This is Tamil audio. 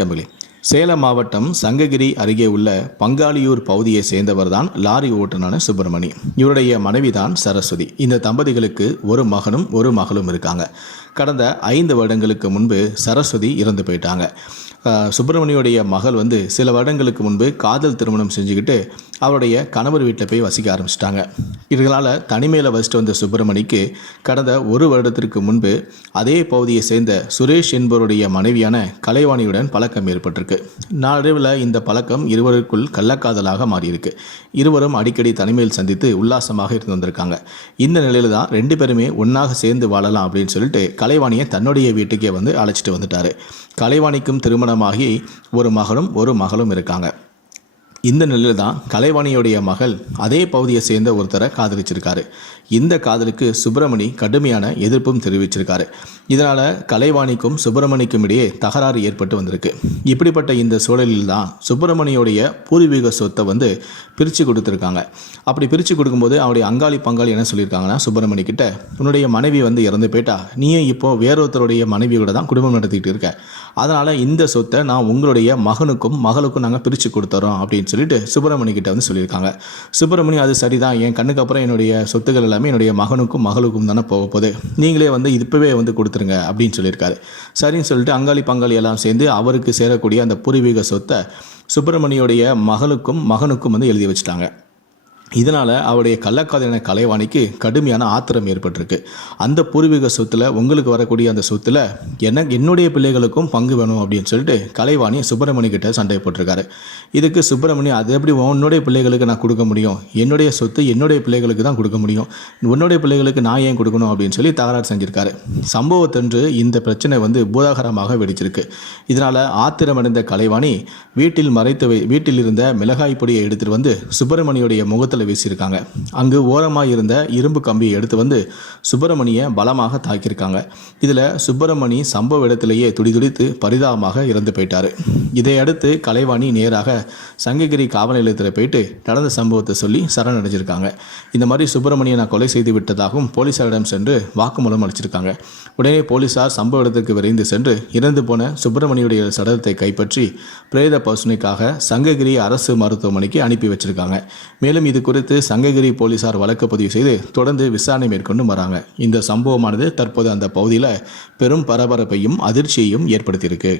வணக்கமில்லை சேலம் மாவட்டம் சங்ககிரி அருகே உள்ள பங்காளியூர் பகுதியை சேர்ந்தவர் தான் லாரி ஓட்டுநர் சுப்பிரமணி. இவருடைய மனைவி தான் சரஸ்வதி. இந்த தம்பதிகளுக்கு ஒரு மகனும் ஒரு மகளும் இருக்காங்க. கடந்த ஐந்து வருடங்களுக்கு முன்பு சரஸ்வதி இறந்து போயிட்டாங்க. சுப்பிரமணியோடைய மகள் வந்து சில வருடங்களுக்கு முன்பு காதல் திருமணம் செஞ்சுக்கிட்டு அவருடைய கணவர் வீட்டில் போய் வசிக்க ஆரம்பிச்சிட்டாங்க. இதனால் தனிமையில் வசிட்டு வந்த சுப்பிரமணிக்கு கடந்த ஒரு வருடத்திற்கு முன்பு அதே பகுதியை சேர்ந்த சுரேஷ் என்பவருடைய மனைவியான கலைவாணியுடன் பழக்கம் ஏற்பட்டிருக்கு. நாளடைவில் இந்த பழக்கம் இருவருக்குள் கள்ளக்காதலாக மாறியிருக்கு. இருவரும் அடிக்கடி தனிமையில் சந்தித்து உல்லாசமாக இருந்து வந்திருக்காங்க. இந்த நிலையில் தான் ரெண்டு பேருமே ஒன்றாக சேர்ந்து வாழலாம் அப்படின்னு சொல்லிட்டு கலைவாணியை தன்னுடைய வீட்டுக்கே வந்து அழைச்சிட்டு வந்துட்டார். கலைவாணிக்கும் திருமணம் திருமணமாகி ஒரு மகனும் ஒரு மகளும் இருக்காங்க. இந்த நிலையில் தான் கலைவாணியுடைய மகள் அதே பகுதியை சேர்ந்த ஒருத்தரை காதலிச்சிருக்காரு. இந்த காதலுக்கு சுப்பிரமணி கடுமையான எதிர்ப்பும் தெரிவிச்சிருக்காரு. இதனால் கலைவாணிக்கும் சுப்பிரமணிக்கும் இடையே தகராறு ஏற்பட்டு வந்திருக்கு. இப்படிப்பட்ட இந்த சூழலில் தான் சுப்பிரமணியோடைய பூர்வீக சொத்தை வந்து பிரித்து கொடுத்துருக்காங்க. அப்படி பிரித்து கொடுக்கும்போது அவருடைய அங்காளி பங்காளி என்ன சொல்லியிருக்காங்கன்னா சுப்பிரமணி கிட்ட உன்னுடைய மனைவி வந்து இறந்து போயிட்டா? நீயும் இப்போ வேறொருத்தருடைய மனைவியோட தான் குடும்பம் நடத்திக்கிட்டு இருக்க. அதனால் இந்த சொத்தை நான் உங்களுடைய மகனுக்கும் மகளுக்கும் நாங்கள் பிரித்து கொடுத்துறோம் அப்படின்னு சொல்லிட்டு சுப்பிரமணி கிட்ட வந்து சொல்லியிருக்காங்க. சுப்பிரமணி அது சரிதான். என் கண்ணுக்கு அப்புறம் என்னுடைய சொத்துக்கள் எல்லாமே என்னுடைய மகனுக்கும் மகளுக்கும் தானே போக போகுது. நீங்களே வந்து இப்போவே வந்து கொடுத்துருங்க அப்படின்னு சொல்லியிருக்காரு. சரின்னு சொல்லிட்டு அங்காளி பங்காளி எல்லாம் சேர்ந்து அவருக்கு சேரக்கூடிய அந்த பூர்வீக சொத்தை சுப்பிரமணியோடைய மகளுக்கும் மகனுக்கும் வந்து எழுதி வச்சுட்டாங்க. இதனால் அவருடைய கள்ளக்காதலின கலைவாணிக்கு கடுமையான ஆத்திரம் ஏற்பட்டிருக்கு. அந்த பூர்வீக சொத்தில் உங்களுக்கு வரக்கூடிய அந்த சொத்தில் என்ன என்னுடைய பிள்ளைகளுக்கும் பங்கு வேணும் அப்படின்னு சொல்லிட்டு கலைவாணி சுப்பிரமணி கிட்ட சண்டை போட்டிருக்காரு. இதுக்கு சுப்பிரமணி அது எப்படி உன்னுடைய பிள்ளைகளுக்கு நான் கொடுக்க முடியும்? என்னுடைய சொத்து என்னுடைய பிள்ளைகளுக்கு தான் கொடுக்க முடியும்? உன்னுடைய பிள்ளைகளுக்கு நான் ஏன் கொடுக்கணும்? அப்படின்னு சொல்லி தகராறு செஞ்சிருக்காரு. சம்பவத்தன்று இந்த பிரச்சனை வந்து பூதாகரமாக வெடிச்சிருக்கு. இதனால் ஆத்திரமடைந்த கலைவாணி வீட்டில் மறைத்து வீட்டில் இருந்த மிளகாய் பொடியை எடுத்துகிட்டு வந்து சுப்பிரமணியுடைய முகத்தில் வீசியிருக்காங்க. அங்கு ஓரமாக இருந்த இரும்பு கம்பியை எடுத்து வந்து சுப்பிரமணியை பலமாக தாக்கியிருக்காங்க. இதில் சுப்பிரமணி சம்பவ இடத்திலேயே துடிதுடித்து பரிதாபமாக இறந்து போயிட்டார். இதையடுத்து கலைவாணி நேராக சங்ககிரி காவல் நிலையத்தில் போயிட்டு நடந்த சம்பவத்தை சொல்லி சரணடைஞ்சிருக்காங்க. இந்த மாதிரி சுப்பிரமணியை நான் கொலை செய்து விட்டதாகவும் போலீசாரிடம் சென்று வாக்குமூலம் அளிச்சிருக்காங்க. உடனே போலீசார் சம்பவ இடத்திற்கு விரைந்து சென்று இறந்து போன சுப்பிரமணியுடைய சடலத்தை கைப்பற்றி பிரேத பசுனைக்காக சங்ககிரி அரசு மருத்துவமனைக்கு அனுப்பி வச்சிருக்காங்க. மேலும் இது குறித்து சங்ககிரி போலீசார் வழக்கு பதிவு செய்து தொடர்ந்து விசாரணை மேற்கொண்டு வராங்க. இந்த சம்பவமானது தற்போது அந்த பகுதியில் பெரும் பரபரப்பையும் அதிர்ச்சியையும் ஏற்படுத்தியிருக்கு.